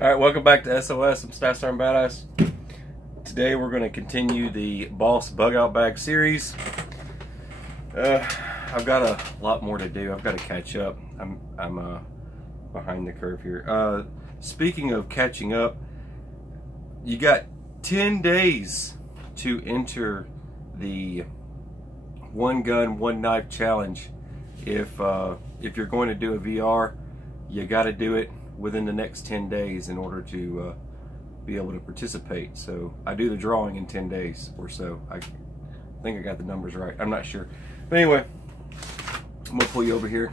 Alright, welcome back to SOS. I'm Staff Sergeant Badass. Today we're going to continue the B.O.S.S bug out bag series. I've got a lot more to do. I've got to catch up. I'm behind the curve here. Speaking of catching up, you got 10 days to enter the one gun, one knife challenge. If you're going to do a VR, you got to do it within the next 10 days in order to be able to participate. So I do the drawing in 10 days or so. I think I got the numbers right. I'm not sure. But anyway, I'm going to pull you over here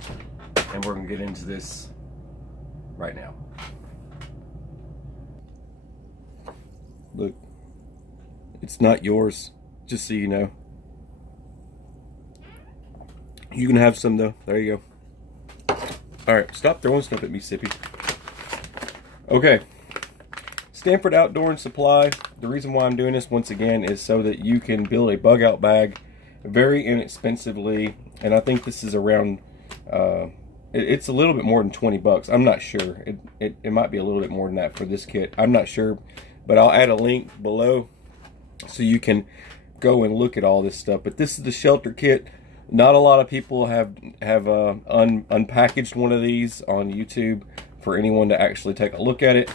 and we're going to get into this right now. Look, it's not yours, just so you know. You can have some though. There you go. Alright, stop throwing stuff at me, Sippy. Okay, Stanford Outdoor and Supply. The reason why I'm doing this once again is so that you can build a bug out bag very inexpensively, and I think this is around it's a little bit more than 20 bucks. I'm not sure. It might be a little bit more than that for this kit. I'm not sure, but I'll add a link below so you can go and look at all this stuff. But this is the shelter kit. Not a lot of people have unpackaged one of these on YouTube for anyone to actually take a look at it,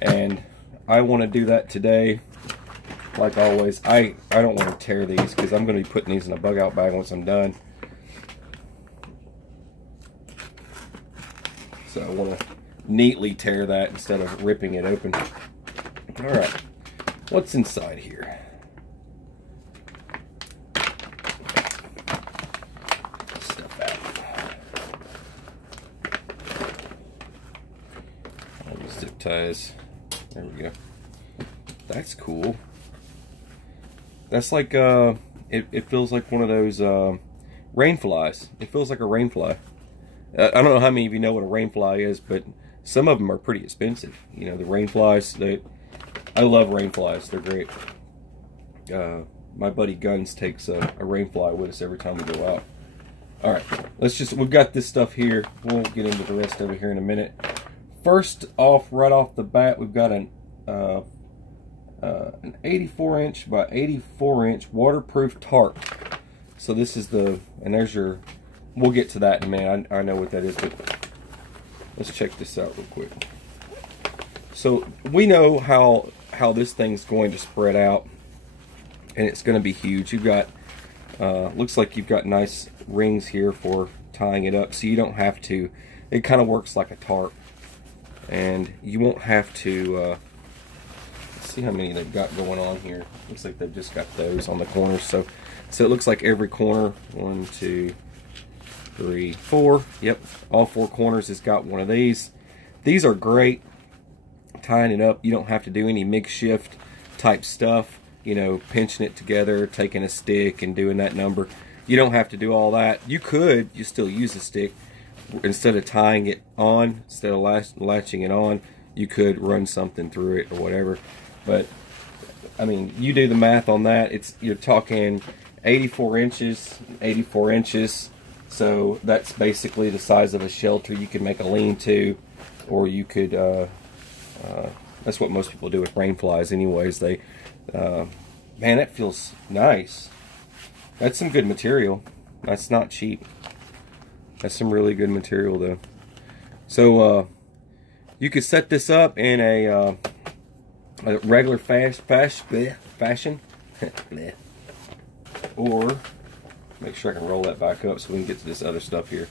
and I want to do that today. Like always, I don't want to tear these because I'm going to be putting these in a bug out bag once I'm done. So I want to neatly tear that instead of ripping it open. All right, what's inside here? Zip ties. There we go. That's cool. That's like it feels like one of those rain flies. It feels like a rain fly. I don't know how many of you know what a rain fly is, but some of them are pretty expensive. You know, the rain flies. I love rain flies. They're great. My buddy Guns takes a rain fly with us every time we go out. All right, we've got this stuff here. We'll get into the rest of it here in a minute. First off, right off the bat, we've got an 84-inch by 84-inch waterproof tarp. So this is and there's your, we'll get to that in a minute. I know what that is, but let's check this out real quick. So we know how this thing's going to spread out, and it's going to be huge. You've got, looks like you've got nice rings here for tying it up, so you don't have to, it kind of works like a tarp. And you won't have to let's see how many they've got going on here. Looks like they've just got those on the corners. So it looks like every corner, 1, 2, 3, 4. Yep, all 4 corners has got one of these. These are great tying it up. You don't have to do any makeshift type stuff, you know, pinching it together, taking a stick and doing that number. You don't have to do all that. You still use a stick. Instead of tying it on, instead of latching it on, you could run something through it or whatever. But I mean, you do the math on that. You're talking 84 inches. So that's basically the size of a shelter. You could make a lean-to, or you could. That's what most people do with rain flies, anyways. Man, that feels nice. That's some good material. That's not cheap. That's some really good material though. So you could set this up in a regular fashion, or make sure I can roll that back up so we can get to this other stuff here,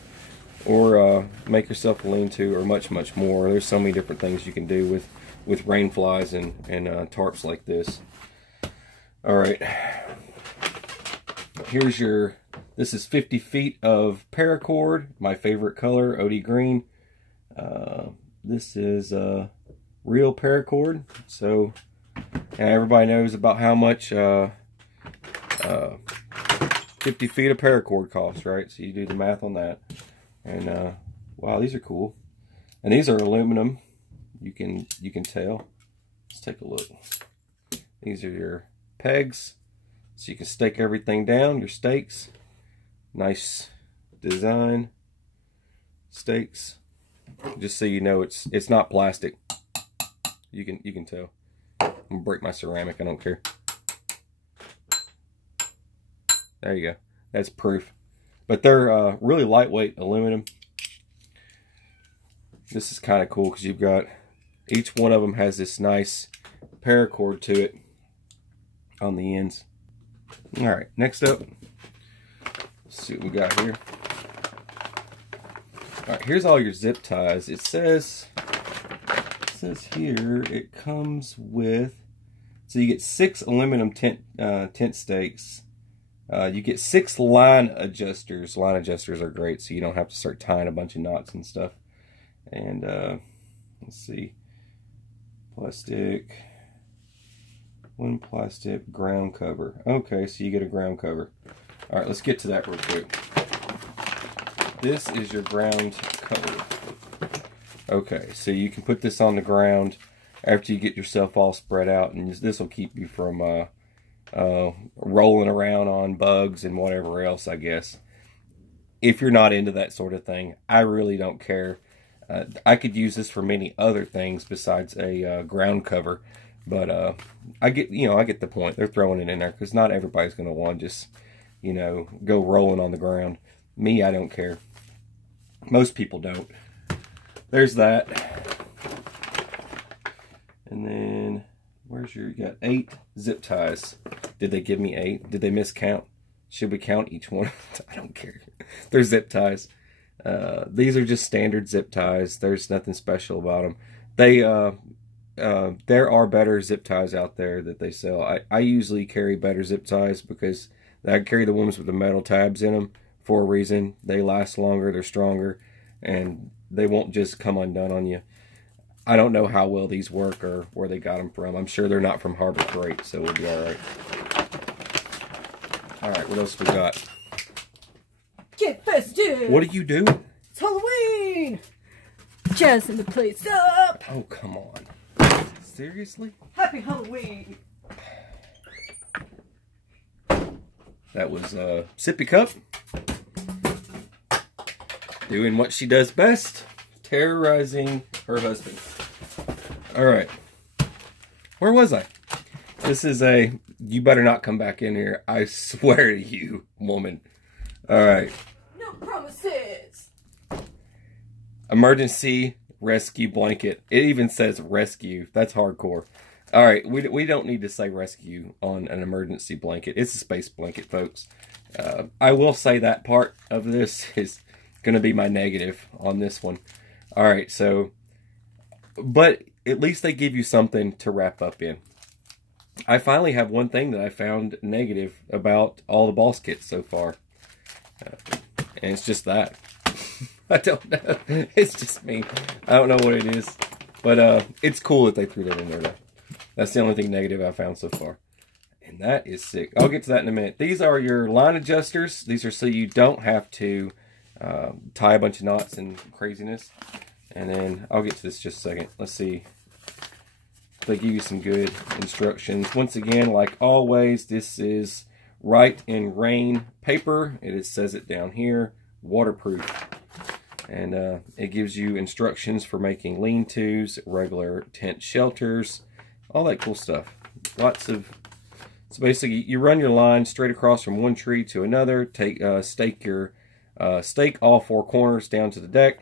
or make yourself a lean-to, or much more. There's so many different things you can do with rain flies and tarps like this. All right, here's your. This is 50 feet of Paracord, my favorite color, OD green. This is real Paracord. So, and everybody knows about how much 50 feet of Paracord costs, right? So you do the math on that. And wow, these are cool. And these are aluminum. You can tell. Let's take a look. These are your pegs, so you can stake everything down. Your stakes. Nice design stakes. Just so you know, it's not plastic. You can tell. I'm gonna break my ceramic. I don't care. There you go. That's proof. But they're really lightweight aluminum. This is kind of cool because you've got, each one of them has this nice paracord to it on the ends. All right, next up, let's see what we got here. All right, here's all your zip ties. It says here it comes with, so you get 6 aluminum tent stakes. You get 6 line adjusters. Line adjusters are great, so you don't have to start tying a bunch of knots and stuff. And let's see, plastic, 1 plastic ground cover. Okay, so you get a ground cover. All right, let's get to that real quick. This is your ground cover. Okay, so you can put this on the ground after you get yourself all spread out, and this will keep you from rolling around on bugs and whatever else, I guess. If you're not into that sort of thing, I really don't care. I could use this for many other things besides a ground cover, but I get the point. They're throwing it in there because not everybody's going to want to just, go rolling on the ground. Me, I don't care. Most people don't. There's that. And then, you got 8 zip ties. Did they give me 8? Did they miscount? Should we count each one? I don't care. They're zip ties. These are just standard zip ties. There's nothing special about them. There are better zip ties out there that they sell. I usually carry better zip ties because I carry the ones with the metal tabs in them for a reason. They last longer, they're stronger, and they won't just come undone on you. I don't know how well these work or where they got them from. I'm sure they're not from Harbor Freight, so we'll be all right. All right, what else we got? Get festive! What are you doing? It's Halloween! Jazzing the place up! Oh, come on. Seriously? Happy Halloween! That was Sippy Cup doing what she does best, terrorizing her husband. All right. Where was I? This is you better not come back in here. I swear to you, woman. All right. No promises. Emergency rescue blanket. It even says rescue. That's hardcore. All right. We don't need to say rescue on an emergency blanket. It's a space blanket, folks. I will say that part of this is going to be my negative on this one. All right. So, but at least they give you something to wrap up in. I finally have one thing that I found negative about all the B.O.S.S kits so far. And it's just that. I don't know. It's just me. I don't know what it is. But it's cool that they threw that in there, though. That's the only thing negative I found so far. And that is sick. I'll get to that in a minute. These are your line adjusters. These are so you don't have to tie a bunch of knots and craziness. And then I'll get to this just a second. Let's see. They give you some good instructions. Once again, like always, this is Write in Rain paper. It says it down here, waterproof. And it gives you instructions for making lean-tos, regular tent shelters, all that cool stuff. Lots of, so basically you run your line straight across from one tree to another, stake all 4 corners down to the deck.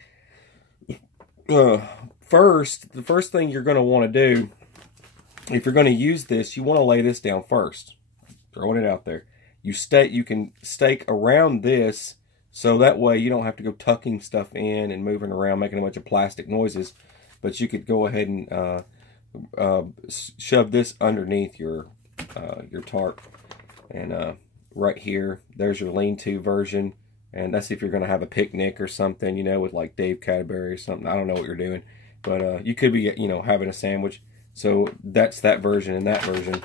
The first thing you're going to want to do, if you're going to use this, you want to lay this down first. Throwing it out there. You can stake around this, so that way you don't have to go tucking stuff in and moving around, making a bunch of plastic noises. But you could go ahead and shove this underneath your tarp. And right here, there's your lean-to version. And that's if you're going to have a picnic or something, with like Dave Cadbury or something. I don't know what you're doing. But you could be, having a sandwich. So that's that version and that version.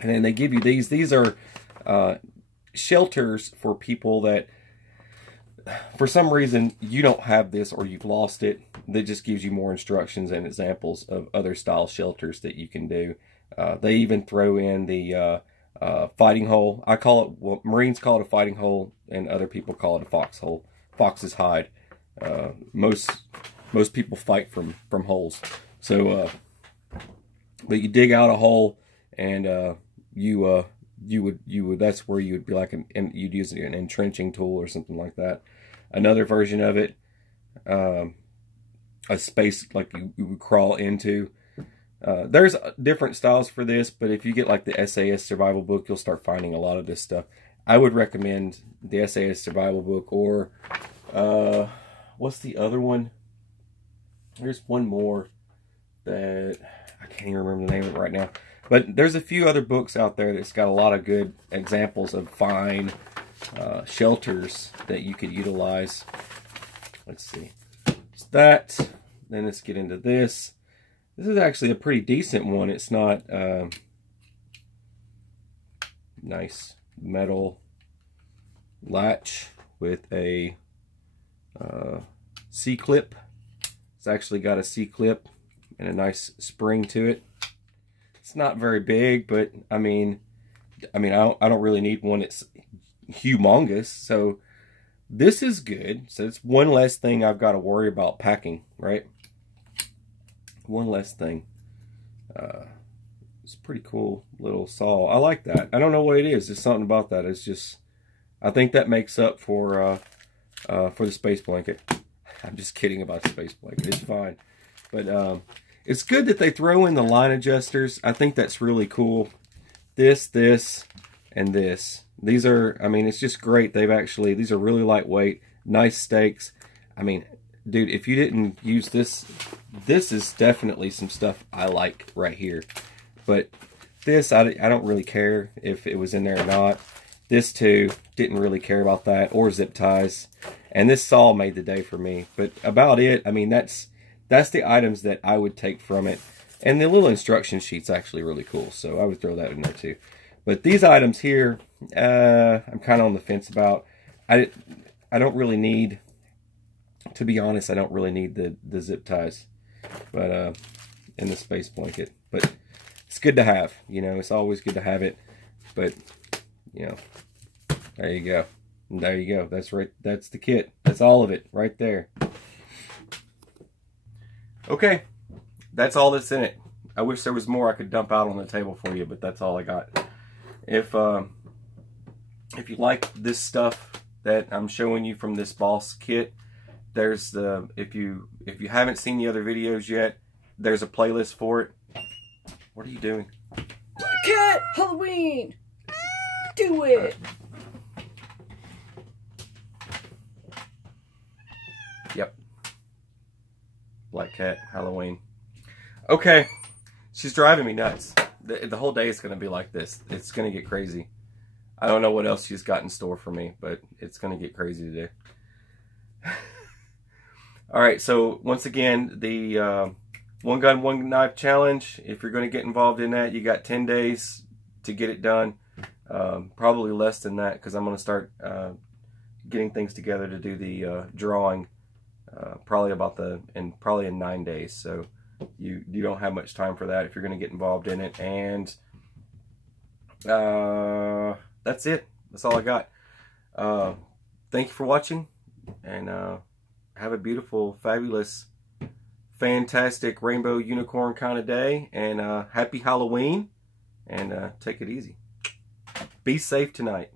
And then they give you these. These are shelters for people that, for some reason, you don't have this or you've lost it. That just gives you more instructions and examples of other style shelters that you can do. They even throw in the fighting hole. I call it, well, Marines call it a fighting hole, and other people call it a foxhole. Fox's hide. Most people fight from holes. So But you dig out a hole, and you would that's where you would be like you'd use an entrenching tool or something like that. Another version of it, a space like you would crawl into. There's different styles for this, but if you get like the SAS survival book, you'll start finding a lot of this stuff. I would recommend the SAS survival book, or what's the other one? There's one more that I can't even remember the name of it right now. But there's a few other books out there that's got a lot of good examples of fine shelters that you could utilize. Let's see. It's that. Then let's get into this. This is actually a pretty decent one. It's not nice metal latch with a C-clip. It's actually got a C-clip and a nice spring to it. It's not very big, but I mean, I don't really need one that's humongous. So this is good. So it's one less thing I've got to worry about packing, right? One less thing. It's a pretty cool little saw. I like that. I don't know what it is. There's something about that. It's just, I think that makes up for the space blanket. I'm just kidding about the space blanket. It's fine. But it's good that they throw in the line adjusters. I think that's really cool. This, and this. These are, I mean, it's just great. These are really lightweight, nice stakes. I mean, dude, if you didn't use this, this is definitely some stuff I like right here. But this, I don't really care if it was in there or not. This too, didn't really care about that, or zip ties. And this saw made the day for me. But about it, I mean, that's the items that I would take from it. And the little instruction sheet's actually really cool, so I would throw that in there too. But these items here, I'm kind of on the fence about. I don't really need, to be honest, I don't really need the zip ties, but in the space blanket. But it's good to have, you know. It's always good to have it. But you know, there you go. There you go. That's right. That's the kit. That's all of it right there. Okay, that's all that's in it. I wish there was more I could dump out on the table for you, but that's all I got. If you like this stuff that I'm showing you from this B.O.S.S kit, there's the if you haven't seen the other videos yet, there's a playlist for it. What are you doing? Cat Halloween. Do it. Yep. Black cat, Halloween. Okay. She's driving me nuts. The whole day is going to be like this. It's going to get crazy. I don't know what else she's got in store for me, but it's going to get crazy today. Alright, so once again, the one gun, one knife challenge. If you're going to get involved in that, you got 10 days to get it done. Probably less than that, because I'm going to start getting things together to do the drawing. Probably in 9 days. So you don't have much time for that if you're going to get involved in it. And that's it. That's all I got. Thank you for watching, and have a beautiful, fabulous, fantastic rainbow unicorn kind of day, and happy Halloween, and take it easy. Be safe tonight.